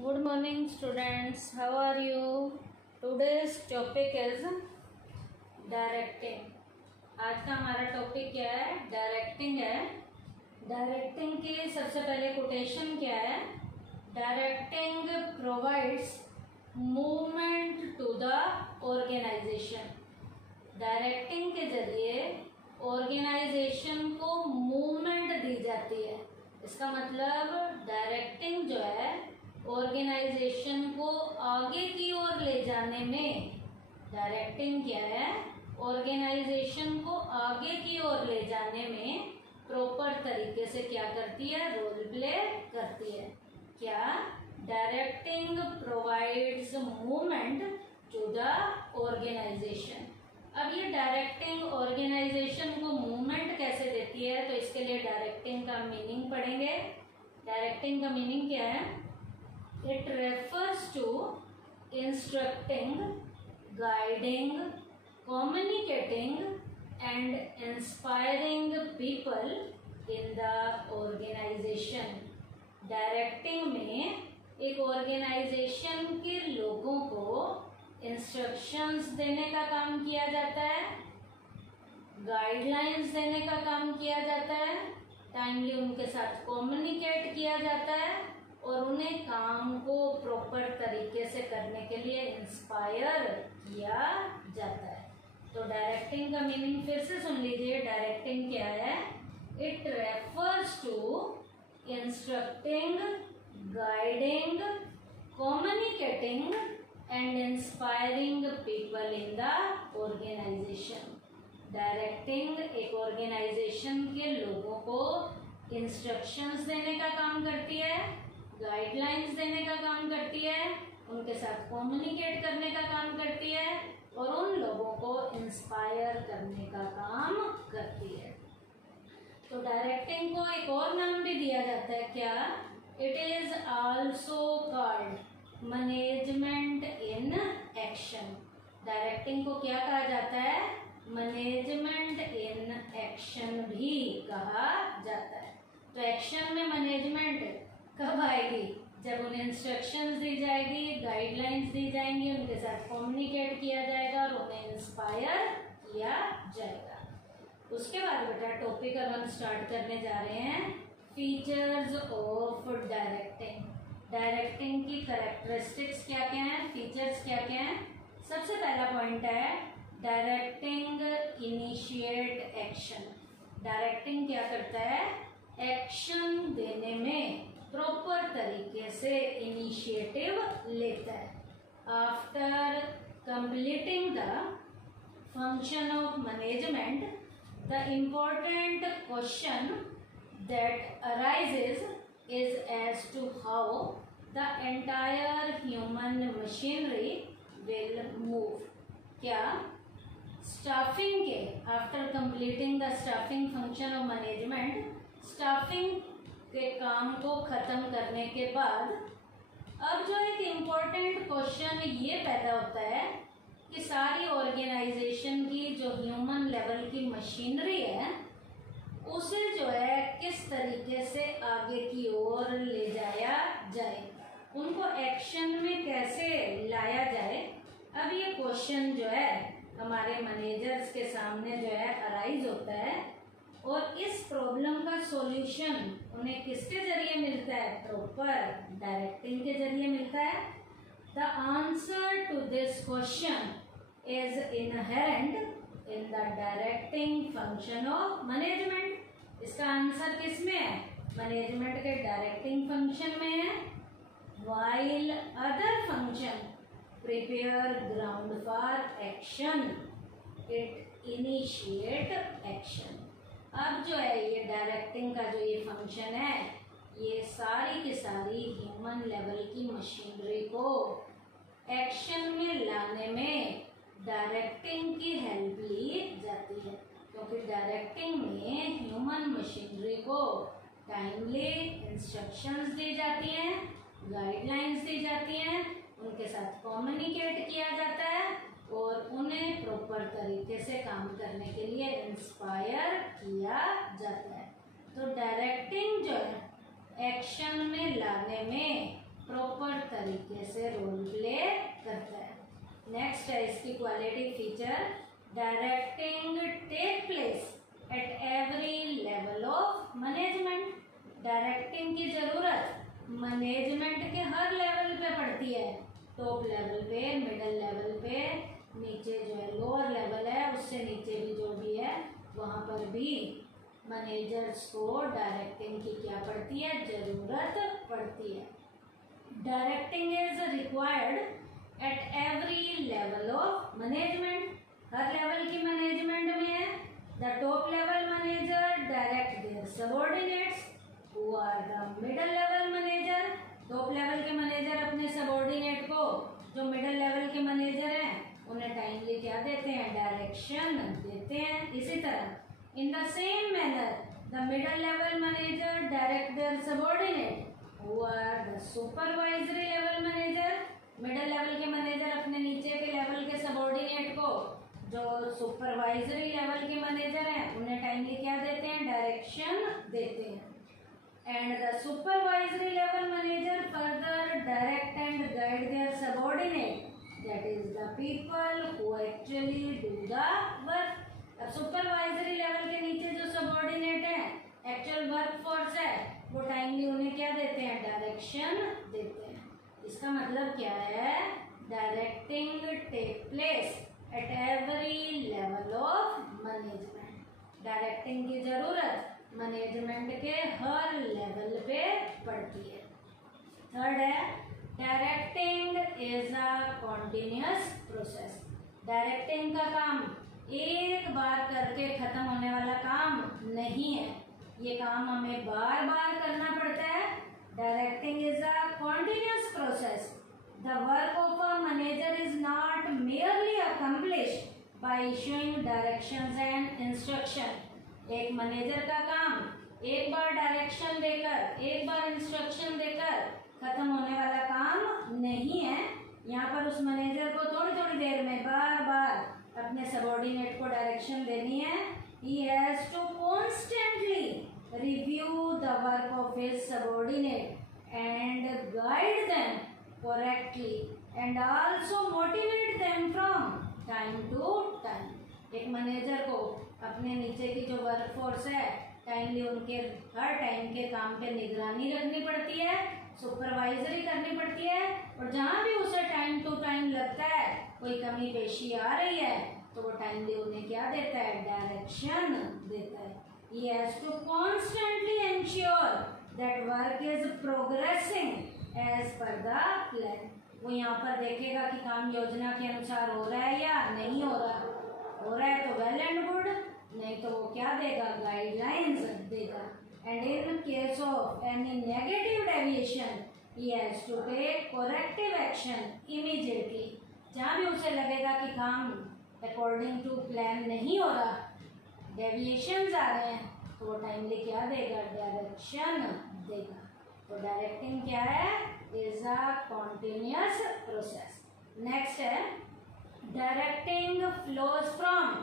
Good morning students, how are you? Today's topic is directing. आज का हमारा topic क्या है? डायरेक्टिंग है. डायरेक्टिंग की सबसे पहले कोटेशन क्या है? Directing provides movement to the organisation. Directing के जरिए ऑर्गेनाइजेशन को मूवमेंट दी जाती है. इसका मतलब डायरेक्टिंग जो है ऑर्गेनाइजेशन को आगे की ओर ले जाने में, डायरेक्टिंग क्या है? ऑर्गेनाइजेशन को आगे की ओर ले जाने में प्रॉपर तरीके से क्या करती है? रोल प्ले करती है. क्या? Directing provides movement to the organisation. अब ये डायरेक्टिंग ऑर्गेनाइजेशन को मूवमेंट कैसे देती है, तो इसके लिए डायरेक्टिंग का मीनिंग पढ़ेंगे. डायरेक्टिंग का मीनिंग क्या है? It refers to instructing, guiding, communicating and inspiring people in the organisation. Directing में एक ऑर्गेनाइजेशन के लोगों को इंस्ट्रक्शंस देने का काम किया जाता है, गाइडलाइंस देने का काम किया जाता है, टाइमली उनके साथ कम्युनिकेट किया जाता है और उन्हें काम को प्रॉपर तरीके से करने के लिए इंस्पायर किया जाता है. तो डायरेक्टिंग का मीनिंग फिर से सुन लीजिए. डायरेक्टिंग क्या है? It refers to instructing, guiding, communicating and inspiring people in the organisation. Directing एक ऑर्गेनाइजेशन के लोगों को इंस्ट्रक्शंस देने का काम करती है, गाइडलाइंस देने का काम करती है, उनके साथ कम्युनिकेट करने का काम करती है और उन लोगों को इंस्पायर करने का काम करती है. तो डायरेक्टिंग को एक और नाम भी दिया जाता है. क्या? It is also called management in action. Directing को क्या कहा जाता है? मैनेजमेंट इन एक्शन भी कहा जाता है. तो एक्शन में मैनेजमेंट कब आएगी? जब उन्हें इंस्ट्रक्शंस दी जाएगी, गाइडलाइंस दी जाएंगी, उनके साथ कम्युनिकेट किया जाएगा और उन्हें इंस्पायर किया जाएगा. उसके बाद बेटा टॉपिक अब हम स्टार्ट करने जा रहे हैं. Features of directing. डायरेक्टिंग की कैरेक्टरिस्टिक्स क्या क्या हैं, फीचर्स क्या क्या हैं. सबसे पहला पॉइंट है डायरेक्टिंग इनिशिएट एक्शन. डायरेक्टिंग क्या करता है? एक्शन देने में प्रॉपर तरीके से इनिशिएटिव लेता है. After completing the function of management, the important question that arises is as to how the entire human machinery will move. क्या? स्टाफिंग के after completing the staffing function of management, staffing के काम को खत्म करने के बाद अब जो एक इम्पोर्टेंट क्वेश्चन ये पैदा होता है कि सारी ऑर्गेनाइजेशन की जो ह्यूमन लेवल की मशीनरी है उसे जो है किस तरीके से आगे की ओर ले जाया जाए, उनको एक्शन में कैसे लाया जाए. अब ये क्वेश्चन जो है हमारे मैनेजर्स के सामने जो है अराइज होता है और इस प्रॉब्लम का सॉल्यूशन उन्हें किसके जरिए मिलता है? प्रॉपर डायरेक्टिंग के जरिए मिलता है. The answer to this question is inherent in the directing function of management. इसका आंसर किस में है? मैनेजमेंट के डायरेक्टिंग फंक्शन में है. While other function prepare ground for action, it initiate action. अब जो है ये डायरेक्टिंग का जो ये फंक्शन है ये सारी की सारी ह्यूमन लेवल की मशीनरी को एक्शन में लाने में डायरेक्टिंग की हेल्प ली जाती है, क्योंकि डायरेक्टिंग में ह्यूमन मशीनरी को टाइमली इंस्ट्रक्शंस दी जाती हैं, गाइडलाइंस दी जाती हैं, उनके साथ कम्युनिकेट किया जाता है और उन्हें प्रॉपर तरीके से काम करने के लिए इंस्पायर किया जाता है. तो डायरेक्टिंग जो है एक्शन में लाने में प्रॉपर तरीके से रोल प्ले करता है। नेक्स्ट है इसकी quality feature, directing take place at every level of management. Directing की जरूरत मैनेजमेंट के हर लेवल पे पड़ती है, टॉप लेवल पे, मिडिल लेवल पे, नीचे जो है लोअर लेवल है उससे नीचे भी जो भी है वहाँ पर भी मैनेजर्स को डायरेक्टिंग की क्या पड़ती है, जरूरत पड़ती है। Directing is required at every level of management, हर लेवल की मैनेजमेंट में है। The top level manager direct their subordinates who are the middle level manager. Top level के मैनेजर अपने सबऑर्डिनेट को, जो मिडिल लेवल के मैनेजर हैं, उन्हें टाइमली क्या देते हैं, डायरेक्शन देते हैं। इसी तरह in the same manner the middle level manager direct their subordinate who are the supervisory level manager. Middle level के मैनेजर अपने नीचे के लेवल के सबऑर्डिनेट को, जो सुपरवाइजरी लेवल के मैनेजर हैं, उन्हें टाइमली क्या देते हैं, डायरेक्शन देते हैं। And the supervisory level manager further direct and guide there subordinate, that is the people who actually do the work. अब सुपरवाइजरी लेवल के नीचे जो सबऑर्डिनेट है, एक्चुअल वर्क फोर्स है, वो टाइमली उन्हें क्या देते हैं, डायरेक्शन देते हैं। इसका मतलब क्या है, directing take place at every level of management. Directing की जरूरत मैनेजमेंट के हर लेवल पे पड़ती है। थर्ड है, directing is a continuous process. Directing का काम एक बार करके खत्म होने वाला काम नहीं है, ये काम हमें बार बार करना पड़ता है। Directing is a continuous process. The work of a manager is not merely accomplished by issuing directions and instruction. एक मैनेजर का काम एक बार डायरेक्शन देकर, एक बार इंस्ट्रक्शन देकर खत्म होने वाला काम नहीं है। यहाँ पर उस मैनेजर को थोड़ी थोड़ी देर में बार बार अपने सबऑर्डिनेट को डायरेक्शन देनी है। He has to constantly review the work of his subordinate and guide them correctly and also motivate them from time to time. एक मैनेजर को अपने नीचे की जो वर्क फोर्स है, टाइमली उनके हर टाइम के काम पे निगरानी रखनी पड़ती है, सुपरवाइजरी करनी पड़ती है, और जहाँ भी उसे टाइम टू टाइम लगता है कोई कमी पेशी आ रही है तो वो टाइमली उन्हें क्या देता है, डायरेक्शन देता है। He has to constantly ensure that work is progressing as per the plan. वो यहाँ पर देखेगा कि काम योजना के अनुसार हो रहा है या नहीं हो रहा। हो रहा है तो वेल एंड गुड, नहीं तो वो क्या देगा, गाइडलाइंस देगा। And in case of any negative deviation he has to take corrective action immediately. जहाँ भी उसे लगेगा कि काम अकॉर्डिंग टू प्लान नहीं हो रहा, डेविएशंस आ रहे हैं, तो वो टाइमली क्या देगा, डायरेक्शन देगा। तो डायरेक्टिंग क्या है, is a continuous process. Next है, directing flows from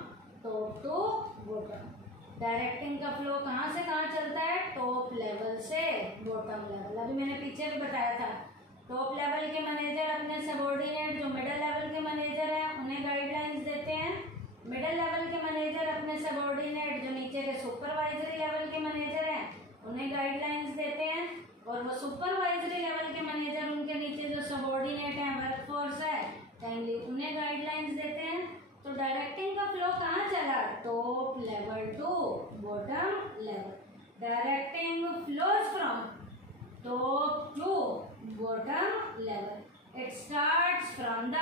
top to bottom. Directing का फ्लो कहाँ से कहाँ चलता है, टॉप लेवल से बॉटम लेवल। अभी मैंने पीछे भी बताया था, टॉप लेवल के मैनेजर अपने सबऑर्डिनेट जो मिडिल लेवल के मैनेजर हैं उन्हें गाइडलाइंस देते हैं। मिडिल लेवल के मैनेजर अपने सबऑर्डिनेट जो नीचे के सुपरवाइजरी लेवल के मैनेजर हैं उन्हें गाइडलाइंस देते हैं, और वो सुपरवाइजरी लेवल के मैनेजर उनके नीचे जो सबऑर्डिनेट हैं, वर्कफोर्स है, टाइमली उन्हें गाइडलाइंस देते हैं। तो डायरेक्टिंग का फ्लो कहाँ चला, top level to bottom level. Directing flows from top to bottom level. It starts from the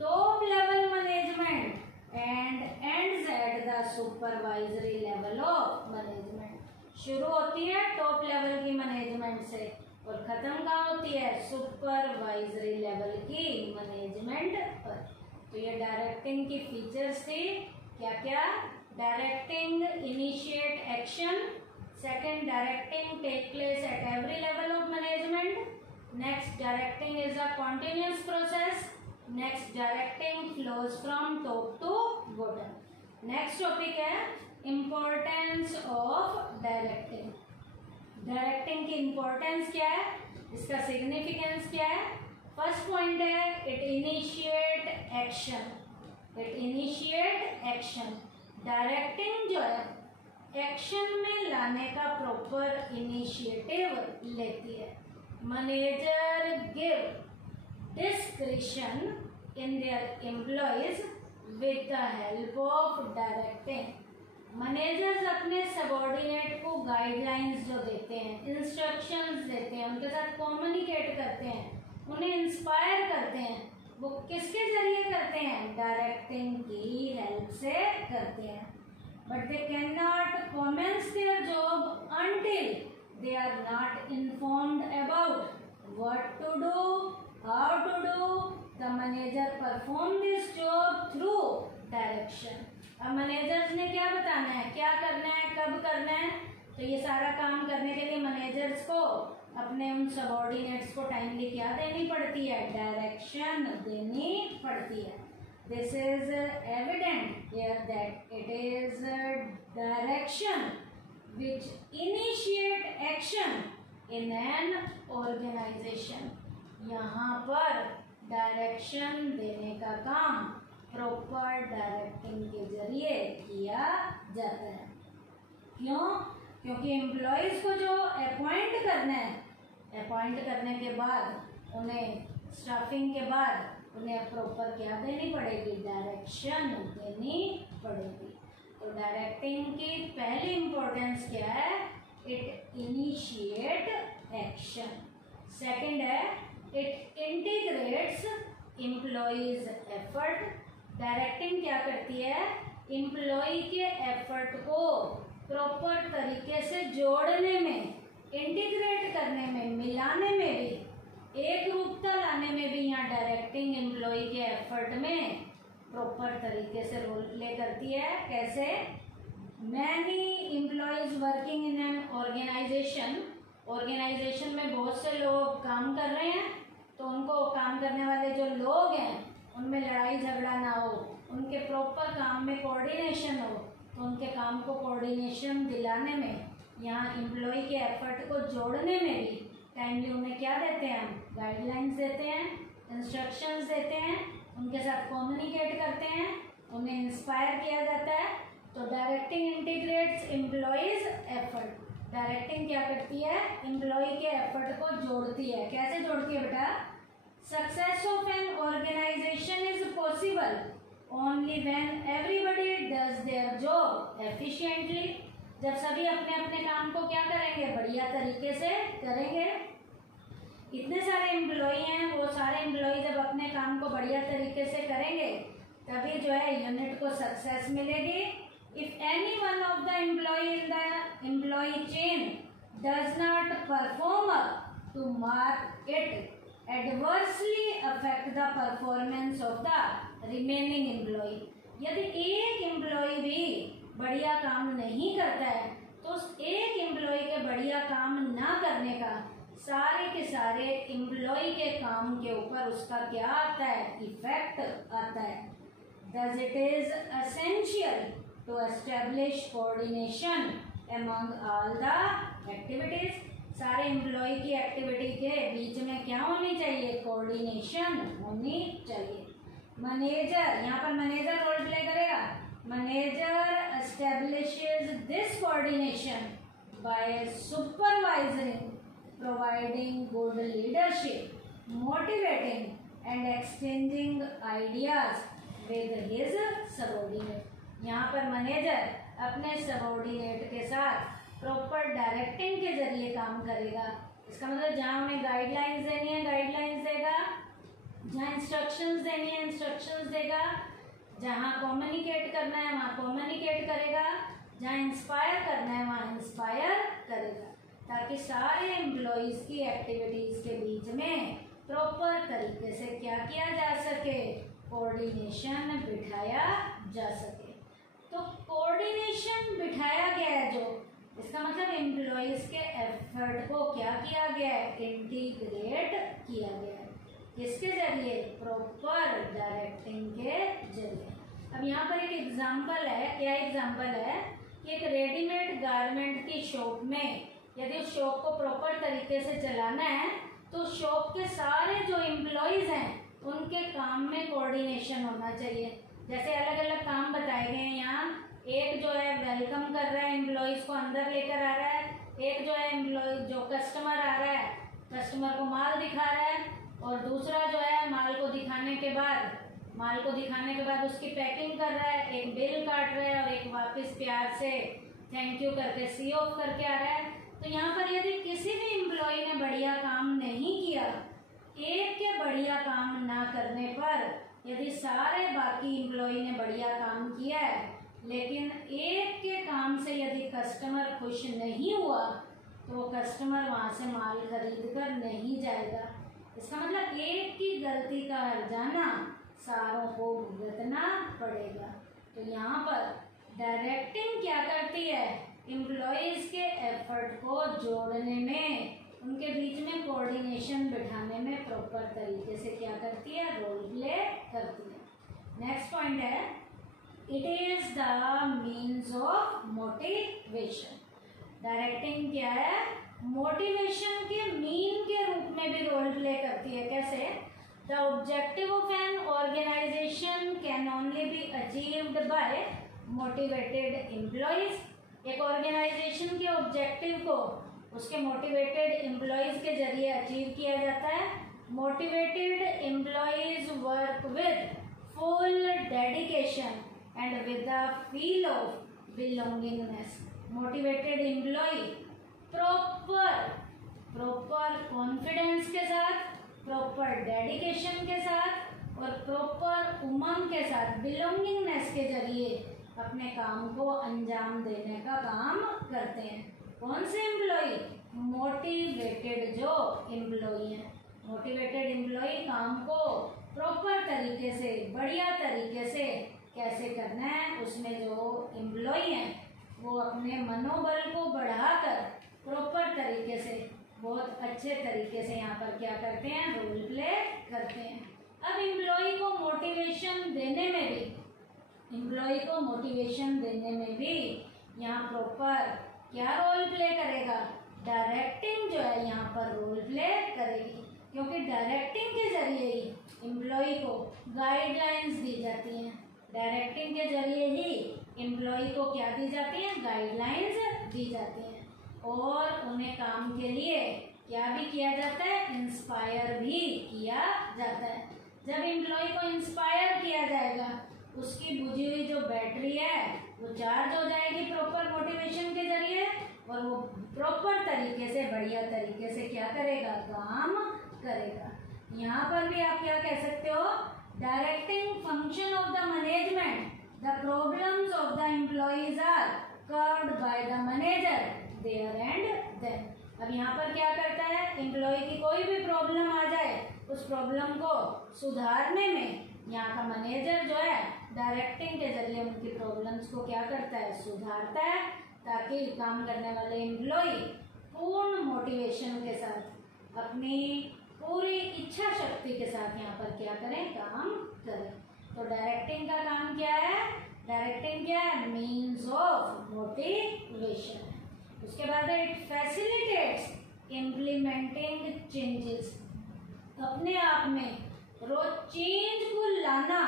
top level management and ends at the supervisory level of management. शुरू होती है टॉप लेवल की management से और खत्म कहाँ होती है, सुपरवाइजरी लेवल की मैनेजमेंट पर। तो ये डायरेक्टिंग की फीचर्स थी, क्या क्या, directing initiate action, second directing take place at every level of management, next directing is a continuous process, next directing flows from top to bottom. Next topic है importance of directing. Directing की importance क्या है, इसका significance क्या है। First point है it initiate action, it initiate action. Directing जो है एक्शन में लाने का प्रॉपर इनिशिएटिव लेती है। Manager give discretion in their employees with the help of directing. Managers अपने सबॉर्डिनेट को गाइडलाइंस जो देते हैं, इंस्ट्रक्शंस देते हैं, उनके साथ कम्युनिकेट करते हैं, उन्हें इंस्पायर करते हैं, वो किसके जरिए करते हैं, डायरेक्टिंग की हेल्प से करते हैं। But they can not commence their job until they are not informed about what to do, how to do. The manager perform this job through direction. अब मैनेजर्स ने क्या बताना है, क्या करना है, कब करना है, तो ये सारा काम करने के लिए मैनेजर्स को अपने उन सबॉर्डिनेट्स को टाइमली क्या देनी पड़ती है, डायरेक्शन देनी पड़ती है। This is evident here that it is direction which initiate action in an organization. यहाँ पर डायरेक्शन देने का काम प्रॉपर डायरेक्टिंग के जरिए किया जाता है। क्यों? क्योंकि एम्प्लॉयज़ को जो अपॉइंट करना है, अपॉइंट करने के बाद उन्हें स्टाफिंग के बाद उन्हें प्रॉपर क्या देनी पड़ेगी, डायरेक्शन देनी पड़ेगी। तो डायरेक्टिंग की पहली इंपॉर्टेंस क्या है, इट इनिशिएट एक्शन। सेकंड है it integrates employees effort. Directing क्या करती है, एम्प्लॉय के एफर्ट को प्रॉपर तरीके से जोड़ने में, इंटीग्रेट करने में, मिलाने में भी, एक रूपता लाने में भी यहाँ डायरेक्टिंग एम्प्लॉय के एफर्ट में प्रॉपर तरीके से रोल प्ले करती है। कैसे? Many employees working in an organisation, organisation में बहुत से लोग काम कर रहे हैं, तो उनको काम करने वाले जो लोग हैं उनमें लड़ाई झगड़ा ना हो, उनके प्रॉपर काम में कोऑर्डिनेशन हो, तो उनके काम को कोऑर्डिनेशन दिलाने में, यहाँ एम्प्लॉय के एफर्ट को जोड़ने में भी टाइमली उन्हें क्या देते हैं, हम गाइडलाइंस देते हैं, इंस्ट्रक्शंस देते हैं, उनके साथ कम्युनिकेट करते हैं, उन्हें इंस्पायर किया जाता है। तो directing integrates employees effort. Directing क्या करती है, एम्प्लॉय के एफर्ट को जोड़ती है। कैसे जोड़ती है बेटा? Success of an organisation is possible only when everybody does their job efficiently. जब सभी अपने अपने काम को क्या करेंगे, बढ़िया तरीके से करेंगे। इतने सारे एम्प्लॉय हैं, वो सारे एम्प्लॉय जब अपने काम को बढ़िया तरीके से करेंगे तभी जो है यूनिट को सक्सेस मिलेगी। If any one of the employ in the employ chain does not perform to mark it adversely affect the performance of the remaining employ. यदि एक एम्प्लॉय भी बढ़िया काम नहीं करता है तो उस एक एम्प्लॉय के बढ़िया काम ना करने का सारे के सारे एम्प्लॉय के काम के ऊपर उसका क्या आता है, इफेक्ट आता है। Thus it is essential to establish coordination among all the activities. सारे एम्प्लॉय की एक्टिविटी के बीच में क्या होनी चाहिए, कोऑर्डिनेशन होनी चाहिए। मैनेजर, यहाँ पर मैनेजर रोल प्ले करेगा। Manager establishes this coordination by supervising, providing good leadership, motivating and exchanging ideas with his subordinate. यहाँ पर मैनेजर अपने सबॉर्डिनेट के साथ प्रॉपर डायरेक्टिंग के जरिए काम करेगा। इसका मतलब जहाँ उन्हें गाइडलाइंस देनी है गाइडलाइंस देगा, जहाँ इंस्ट्रक्शंस देनी है इंस्ट्रक्शंस देगा, जहाँ कम्युनिकेट करना है वहाँ कम्युनिकेट करेगा, जहाँ इंस्पायर करना है वहाँ इंस्पायर करेगा, ताकि सारे एम्प्लॉयज़ की एक्टिविटीज़ के बीच में प्रॉपर तरीके से क्या किया जा सके, कोऑर्डिनेशन बिठाया जा सके। तो कोऑर्डिनेशन बिठाया गया है जो, इसका मतलब एम्प्लॉयज़ के एफर्ट को क्या किया गया है, इंटीग्रेट किया गया है। किसके जरिए, प्रॉपर डायरेक्टिंग के जरिए। अब यहाँ पर एक एग्जांपल है, क्या एग्जांपल है कि एक रेडीमेड गारमेंट की शॉप में यदि उस शॉप को प्रॉपर तरीके से चलाना है तो शॉप के सारे जो एम्प्लॉयज़ हैं उनके काम में कोऑर्डिनेशन होना चाहिए। जैसे अलग अलग काम बताए गए हैं यहाँ, एक जो है वेलकम कर रहा है, एम्प्लॉयज़ को अंदर लेकर आ रहा है, एक जो है एम्प्लॉय जो कस्टमर आ रहा है, कस्टमर को माल दिखा रहा है, और दूसरा जो है माल को दिखाने के बाद उसकी पैकिंग कर रहा है, एक बिल काट रहा है और एक वापस प्यार से थैंक यू करके सी ऑफ करके आ रहा है। तो यहाँ पर यदि किसी भी एम्प्लॉय ने बढ़िया काम नहीं किया, एक के बढ़िया काम ना करने पर यदि सारे बाकी एम्प्लॉय ने बढ़िया काम किया है लेकिन एक के काम से यदि कस्टमर खुश नहीं हुआ तो वो कस्टमर वहाँ से माल खरीद कर नहीं जाएगा। इसका मतलब एक की गलती का हर्जाना सारों को भुगतना पड़ेगा। तो यहाँ पर डायरेक्टिंग क्या करती है, एम्प्लॉयज़ के एफर्ट को जोड़ने में, उनके बीच में कोऑर्डिनेशन बिठाने में प्रॉपर तरीके से क्या करती है, रोल प्ले करती है। नेक्स्ट पॉइंट है, it is the means of motivation. Directing क्या है, मोटिवेशन के मीन के रूप में भी रोल प्ले करती है। कैसे? The objective of an organisation can only be achieved by motivated employees. एक ऑर्गेनाइजेशन के ऑब्जेक्टिव को उसके मोटिवेटेड एम्प्लॉयज के जरिए अचीव किया जाता है। Motivated employees work with full dedication and with the feel of belongingness. Motivated employ proper confidence के साथ, प्रॉपर डेडिकेशन के साथ और प्रॉपर उमंग के साथ, बिलोंगिंगनेस के जरिए अपने काम को अंजाम देने का काम करते हैं। कौन से एम्प्लॉय? मोटिवेटेड जो एम्प्लॉय हैं। मोटिवेटेड एम्प्लॉय काम को प्रॉपर तरीके से, बढ़िया तरीके से कैसे करना है, उसमें जो एम्प्लॉय हैं वो अपने मनोबल को बढ़ाकर प्रॉपर तरीके से, बहुत अच्छे तरीके से यहाँ पर क्या करते हैं, रोल प्ले करते हैं। अब एम्प्लॉय को मोटिवेशन देने में भी यहाँ प्रॉपर क्या रोल प्ले करेगा, डायरेक्टिंग जो है यहाँ पर रोल प्ले करेगी। क्योंकि डायरेक्टिंग के जरिए ही एम्प्लॉय को गाइडलाइंस दी जाती हैं। डायरेक्टिंग के जरिए ही एम्प्लॉय को क्या दी जाती हैं, गाइडलाइंस दी जाती हैं। और उन्हें काम के लिए क्या भी किया जाता है, इंस्पायर भी किया जाता है। जब एम्प्लॉय को इंस्पायर किया जाएगा, उसकी बुझी हुई जो बैटरी है वो चार्ज हो जाएगी प्रॉपर मोटिवेशन के जरिए, और वो प्रॉपर तरीके से, बढ़िया तरीके से क्या करेगा, काम करेगा। यहाँ पर भी आप क्या कह सकते हो, directing function of the management, the problems of the employees are curbed by the manager there and then. अब यहाँ पर क्या करता है, एम्प्लॉय की कोई भी प्रॉब्लम आ जाए, उस प्रॉब्लम को सुधारने में यहाँ का मैनेजर जो है डायरेक्टिंग के जरिए उनकी प्रॉब्लम्स को क्या करता है, सुधारता है, ताकि काम करने वाले एम्प्लॉय पूर्ण मोटिवेशन के साथ, अपनी पूरी इच्छा शक्ति के साथ यहाँ पर क्या करें, काम करें। तो डायरेक्टिंग का काम क्या है, डायरेक्टिंग क्या है, मीन्स ऑफ मोटिवेशन। उसके बाद है इट फैसिलिटेट्स इम्प्लीमेंटिंग चेंजेस। अपने आप में रोज चेंज को लाना,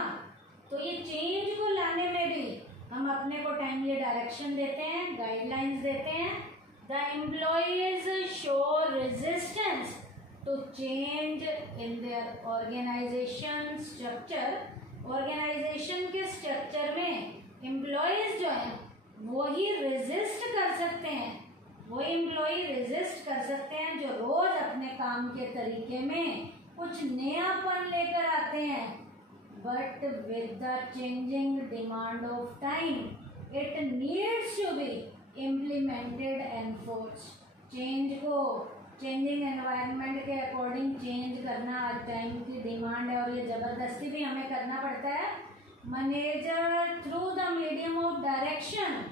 तो ये चेंज को लाने में भी हम अपने को टाइमली डायरेक्शन देते हैं, गाइडलाइंस देते हैं। The employees show resistance to change in their organisation structure. Organisation के स्ट्रक्चर में एम्प्लॉयज जो हैं वो ही रेजिस्ट कर सकते हैं, वो एम्प्लॉय रेजिस्ट कर सकते हैं जो रोज अपने काम के तरीके में कुछ नयापन लेकर आते हैं। But with the changing demand of time it needs to be implemented and force. Change को चेंजिंग एनवायरनमेंट के अकॉर्डिंग चेंज करना आज टाइम की डिमांड है, और ये ज़बरदस्ती भी हमें करना पड़ता है। Manager through the medium of direction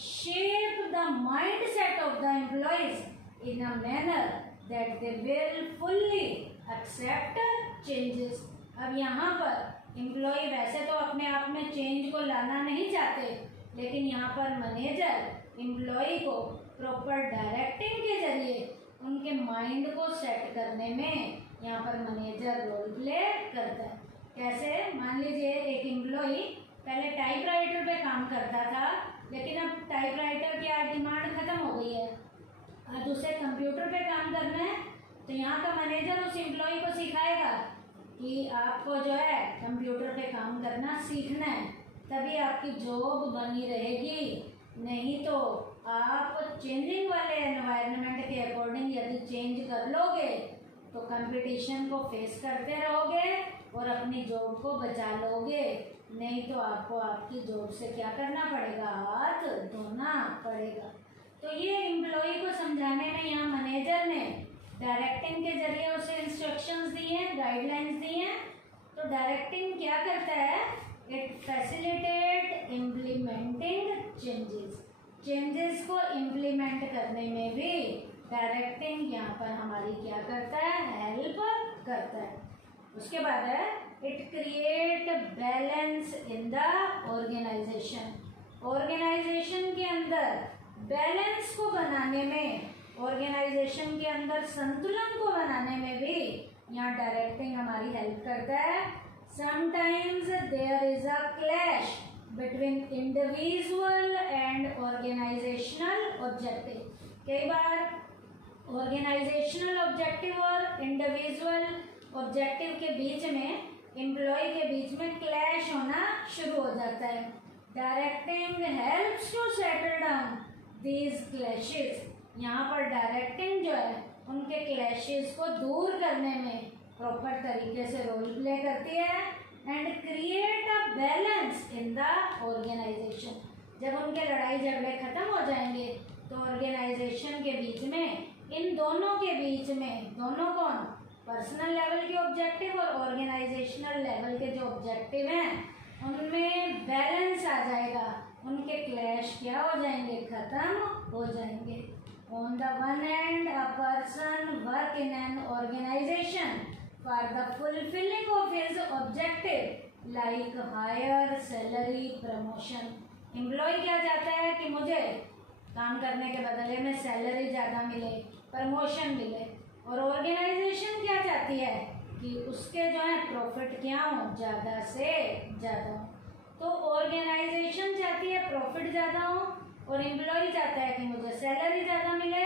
shape the mind set of the employees in a manner that they will fully accept changes. अब यहाँ पर एम्प्लॉय वैसे तो अपने आप में चेंज को लाना नहीं चाहते, लेकिन यहाँ पर मैनेजर एम्प्लॉय को प्रॉपर डायरेक्टिंग के माइंड को सेट करने में यहाँ पर मैनेजर रोल प्ले करता है। कैसे? मान लीजिए एक एम्प्लॉई पहले टाइपराइटर पे काम करता था, लेकिन अब टाइपराइटर की आज डिमांड खत्म हो गई है, आज उसे कंप्यूटर पे काम करना है। तो यहाँ का मैनेजर उस एम्प्लॉय को सिखाएगा कि आपको जो है कंप्यूटर पे काम करना सीखना है, तभी आपकी जॉब बनी रहेगी। नहीं तो आप चेंजिंग वाले एनवायरनमेंट के अकॉर्डिंग यदि चेंज कर लोगे तो कंपटीशन को फेस करते रहोगे और अपनी जॉब को बचा लोगे। नहीं तो आपको आपकी जॉब से क्या करना पड़ेगा? हाथ धोना पड़ेगा। तो ये एम्प्लॉय को समझाने में यहाँ मैनेजर ने डायरेक्टिंग के जरिए उसे इंस्ट्रक्शंस दी हैं, गाइडलाइंस दी हैं। तो डायरेक्टिंग क्या करता है? इट फैसिलिटेट इम्प्लीमेंटिंग चेंजेस को इम्प्लीमेंट करने में भी डायरेक्टिंग यहाँ पर हमारी क्या करता है? हेल्प करता है। उसके बाद है it create balance in the organisation के अंदर बैलेंस को बनाने में, ऑर्गेनाइजेशन के अंदर संतुलन को बनाने में भी यहाँ डायरेक्टिंग हमारी हेल्प करता है। Sometimes there is a clash between individual and organisational objective. कई बार ऑर्गेनाइजेशनल ऑब्जेक्टिव और इंडिविजुअल ऑब्जेक्टिव के बीच में, एम्प्लॉय के बीच में क्लैश होना शुरू हो जाता है। Directing helps to settle down these clashes. यहाँ पर डायरेक्टिंग जो है उनके क्लैशेस को दूर करने में प्रॉपर तरीके से रोल प्ले करती है and create a balance in the organisation. जब उनके लड़ाई झगड़े खत्म हो जाएंगे तो ऑर्गेनाइजेशन के बीच में, इन दोनों के बीच में, दोनों कौन? पर्सनल लेवल के ऑब्जेक्टिव और ऑर्गेनाइजेशनल लेवल के जो ऑब्जेक्टिव हैं उनमें बैलेंस आ जाएगा। उनके क्लैश क्या हो जाएंगे? खत्म हो जाएंगे। On the one hand a person work in an organisation for the fulfilling of his objective like higher salary, promotion. Employ क्या चाहता है कि मुझे काम करने के बदले में सैलरी ज़्यादा मिले, प्रमोशन मिले। और ऑर्गेनाइजेशन क्या चाहती है कि उसके जो है प्रॉफिट क्या हो? ज़्यादा से ज़्यादा हो। तो ऑर्गेनाइजेशन चाहती है प्रॉफिट ज़्यादा हो और एम्प्लॉय चाहता है कि मुझे सैलरी ज़्यादा मिले।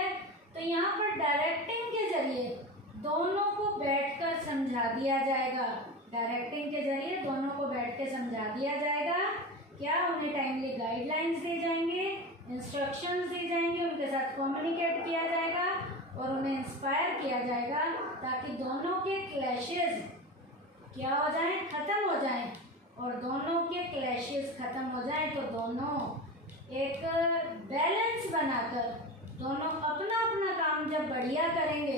तो यहाँ पर डायरेक्टिंग के जरिए दोनों को बैठकर समझा दिया जाएगा। डायरेक्टिंग के जरिए दोनों को बैठ के समझा दिया जाएगा। क्या? उन्हें टाइमली गाइडलाइंस दी जाएंगी, इंस्ट्रक्शंस दी जाएंगी, उनके साथ कम्युनिकेट किया जाएगा और उन्हें इंस्पायर किया जाएगा ताकि दोनों के क्लैशेस क्या हो जाएं? खत्म हो जाएं। और दोनों के क्लैशेस खत्म हो जाएं तो दोनों एक बैलेंस बनाकर दोनों अपना अपना काम जब बढ़िया करेंगे,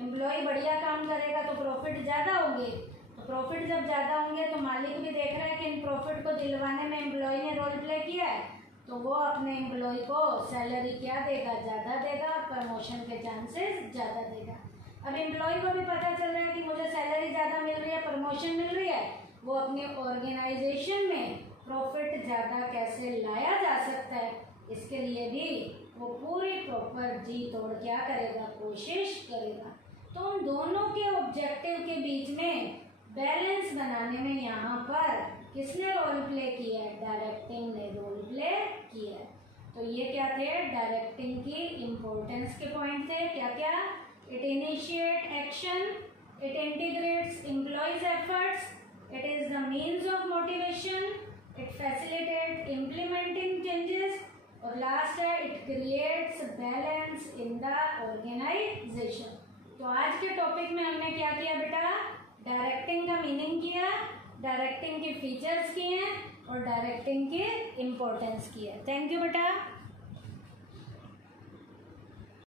एम्प्लॉय बढ़िया काम करेगा तो प्रॉफिट ज़्यादा होंगे। तो प्रॉफिट जब ज़्यादा होंगे तो मालिक भी देख रहा है कि इन प्रॉफिट को दिलवाने में एम्प्लॉय ने रोल प्ले किया है, तो वो अपने एम्प्लॉय को सैलरी क्या देगा? ज़्यादा देगा, प्रमोशन के चांसेस ज़्यादा देगा। अब एम्प्लॉय को भी पता चल रहा है कि मुझे सैलरी ज़्यादा मिल रही है, प्रमोशन मिल रही है, वो अपने ऑर्गेनाइजेशन में प्रॉफिट ज़्यादा कैसे लाया जा सकता है, इसके लिए भी वो पूरी प्रॉपर जी तोड़ क्या करेगा? कोशिश करेगा। तो उन दोनों के ऑब्जेक्टिव के बीच में बैलेंस बनाने में यहाँ पर किसने रोल प्ले किया है? डायरेक्टिंग ने रोल प्ले किया है। तो ये क्या थे? डायरेक्टिंग की इम्पोर्टेंस के पॉइंट थे। क्या क्या? It initiate action, it integrates employees efforts, it is the means of motivation, it facilitate implementing changes और लास्ट है it creates balance in the organisation. तो आज के टॉपिक में हमने क्या किया बेटा? डायरेक्टिंग का मीनिंग किया, डायरेक्टिंग के फीचर्स किए हैं और डायरेक्टिंग की इम्पोर्टेंस की है। थैंक यू बेटा।